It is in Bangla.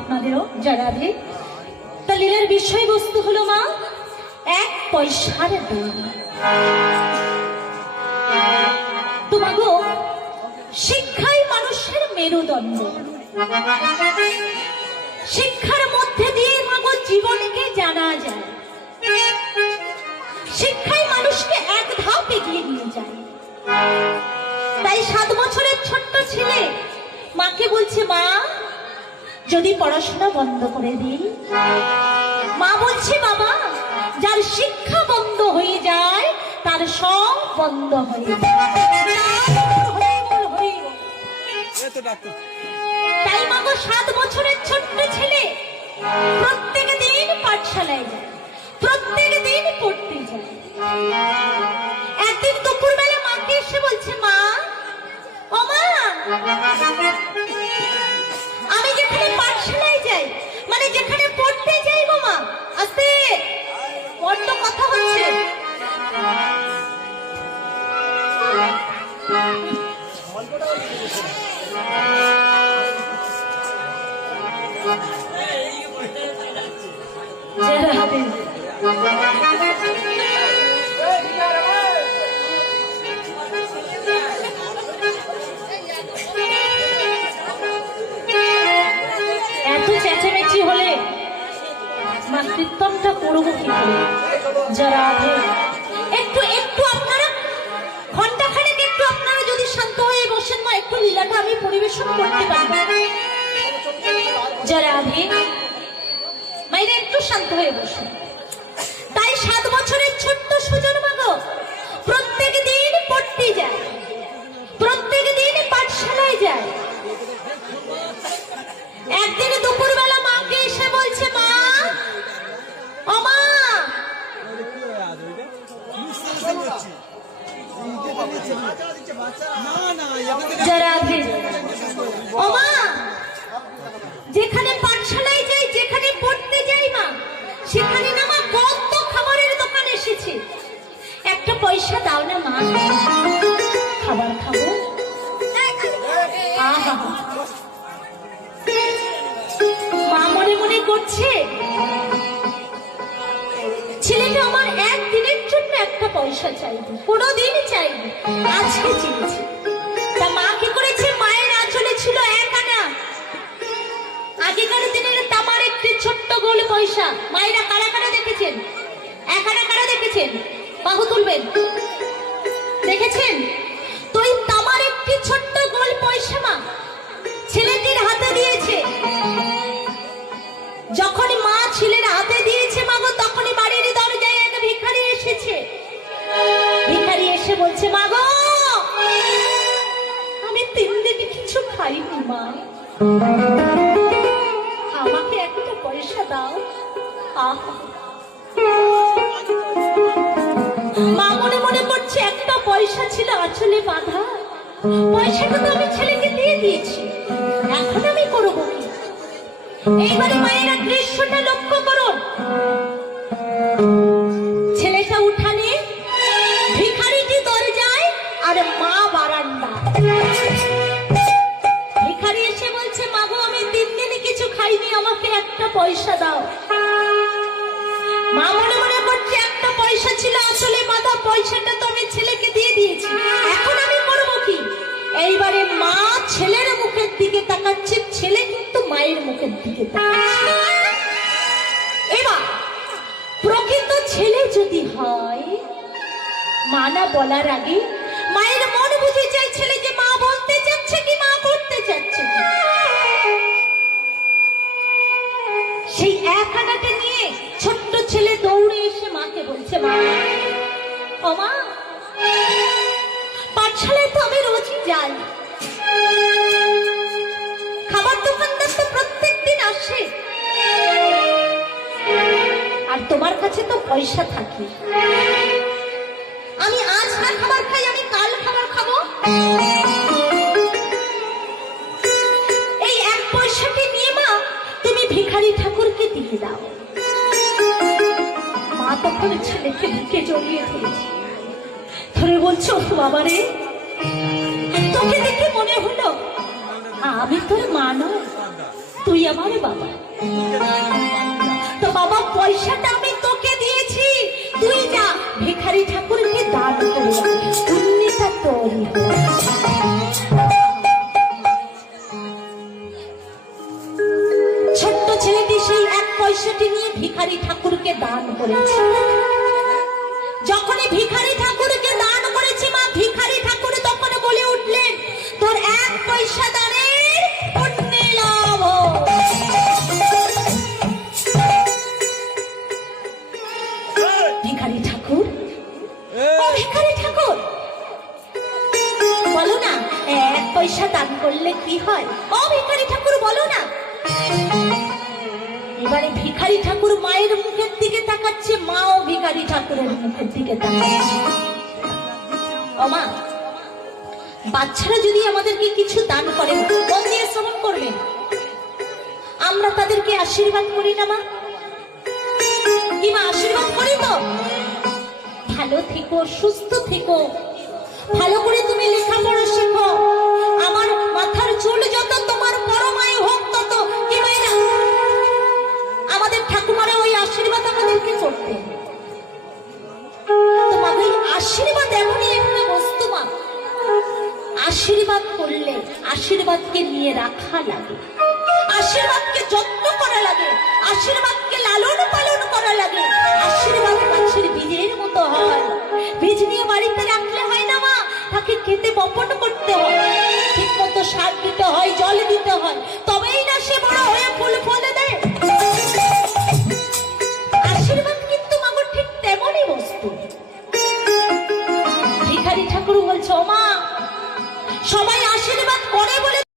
আপনাদেরও জানাবে। তা লীলার বিষয়বস্তু হলো মা এক পয়সার দাম। তোমাগো শিক্ষাই মানুষের মেরুদণ্ড। শিক্ষার মধ্যে দিয়ে মাগো জীবনকে জানা যায়। শিক্ষাই মানুষকে এক ধাপ এগিয়ে নিয়ে যায়। তাই 7 বছরের ছোট্ট ছেলে মাকে বলছে, মা যদি পড়াশোনা বন্ধ করে দিই। মা বলছে, বাবা যার শিক্ষা বন্ধ হয়ে যায় তার সব বন্ধ হয়ে যায়। তাই মাগো 7 বছরের ছোট্ট ছেলে প্রত্যেক দিন পাঠশালায় যায়, প্রত্যেক দিন পড়তে যায়। একদিন দুপুরবেলা মাকে এসে বলছে, মা ও মা, আমি যেখানে পাঠশালায় যাই, মানে যেখানে পড়তে যাই গো মা, আস্তে বড্ড কথা হচ্ছে। এত চেঁচামেচি হলে মা কীর্তনটা করবো কি করে? যারা একটু একটু আপনারা ঘন্টাখানেক একটু আপনারা যদি শান্ত হয়ে বসেন মা, একটু লীলাটা আমি পরিবেশন করতে পারি। যারা মায়েরা একটু শান্ত হয়ে বসেন। তাই 7 বছরের ছোট্ট সুজন মাগো প্রত্যেক দিন পড়তে যায়, প্রত্যেক দিন পাঠশালায় যায়। একদিন দুপুরবেলা মাকে এসে বলছে, মা ও মা, যারা ও মা, যেখানে পাঠশালায় যাই, যেখানে পড়তে যাই মা, সেখানে না মা কত খাবারের দোকান এসেছে, একটা পয়সা দাও না মা, খাবার খাবো। মা মনে মনে করছে, ছেলেটা আমার একদিনের জন্য একটা পয়সা চাইবে, কোনোদিন চাইবে, আজকে চেয়েছে। তা মা কি করেছে, মায়ের আঁচলে ছিল 1 আনা। আগেকার দিনের তামার একটি ছোট্ট গোল পয়সা। মায়েরা কারা কারা দেখেছেন? 1 আনা কারা দেখেছেন? বাহু তুলবেন। দেখেছেন তো? এই তামার একটি ছোট্ট গোল পয়সা মা ছেলেটির হাতে দিয়েছে। যখন মা ছেলের হাতে দিয়েছে মাগো, তখনই বাড়ির দরজায় এক ভিখারি এসেছে। ভিখারি এসে বলছে, মাগো আমি 3 দিন কিছু খাইনি মা, আমাকে একটা পয়সা দাও। মা মনে মনে করছে, একটা পয়সা ছিল আঁচলে বাঁধা, পয়সাটা তো আমি ছেলেকে দিয়ে দিয়েছি, এখন আমি করবো কি? এইবারে মায়েরা দৃশ্যটা লক্ষ্য করুন। ছেলেটা উঠানে, ভিখারিটি দরজায়, আর মা বারান্দা। ভিখারি এসে বলছে, মাগো আমি 3 দিন কিছু খাইনি, আমাকে একটা পয়সা দাও। মা মনে মনে করছে, একটা পয়সা ছিল আসলে বাঁধা, পয়সাটা তো আমি ছেলেকে দিয়ে দিয়েছি, এখন আমি করবো কি? এইবারে মা ছেলের মুখের দিকে তাকাচ্ছে, ছেলে কিন্তু মায়ের মুখের দিকে তাকাচ্ছে। এবার প্রকৃত ছেলে যদি হয়, মা না বলার আগে মায়ের মন বুঝে যায় ছেলে যে মা বলতে চাচ্ছে কি, মা করতে চাচ্ছে কি। সেই 1 আনাটা নিয়ে ছোট্ট ছেলে দৌড়ে এসে মাকে বলছে, মা ও মা, পাঠশালায় তো আমি রোজই যাই, খাবার দোকানদার তো প্রত্যেক দিন আসে, আর তোমার কাছে তো পয়সা থাকে, আমি আজ না খাবার খাই, আমি কাল খাবার খাবো। এই 1 পয়সাটি নিয়ে মা তুমি ভিখারি ঠাকুরকে দিয়ে দাও। মা তখন ছেলেকে বুকে জড়িয়ে ধরেছে, ধরে বলছো, বাবারে তোকে দেখে মনে হলো আমি তোর মা নই, তুই আমার বাবা। তো বাবা পয়সাটা আমি তোকে দিয়েছি, তুই যা ভিখারি ঠাকুরকে দান করে পুণ্যটা তোরই হবে। ছোট্ট ছেলেটি সেই এক পয়সাটি নিয়ে ভিখারি ঠাকুরকে দান করেছে। যখনই ভিখারি ঠাকুরকে দান করেছে মা, ভিখারি ঠাকুর তখন বলে উঠলেন, তোর এক পয়সা দানের পুণ্যে লাভ। ভিখারি ঠাকুর, ও ভিখারি ঠাকুর, বলো না এক পয়সা দান করলে কি হয়? ও ভিখারি ঠাকুর বলো না। এবারে ভিখারি ঠাকুর মায়ের মুখের দিকে তাকাচ্ছে, মাও ভিখারি ঠাকুরের মুখের দিকে তাকাচ্ছে। ও মা, বাচ্চারা যদি আমাদেরকে কিছু দান করে মন দিয়ে শ্রবণ করবেন, আমরা তাদেরকে আশীর্বাদ করি না মা? কি মা আশীর্বাদ করি তো? ভালো থেকো, সুস্থ থেকো, ভালো করে তুমি লেখাপড়া শেখো, আমার মাথার চুল যত তোমার পরমায় হোক তত। কি মায়েরা, আমাদের ঠাকুমারা ওই আশীর্বাদ আমাদেরকে করতেন। তোমাদের আশীর্বাদ এমনই একটা বস্তু মা, আশীর্বাদ করলে আশীর্বাদকে নিয়ে রাখা লাগে, আশীর্বাদকে যত্ন করা লাগে, আশীর্বাদকে লালন পালন করা লাগে। আশীর্বাদ গাছের বীজের মতো হয়, বীজ নিয়ে বাড়িতে রাখলে হয় না মা, তাকে খেতে বপন করতে হয়, ঠিক মতো সার দিতে হয়,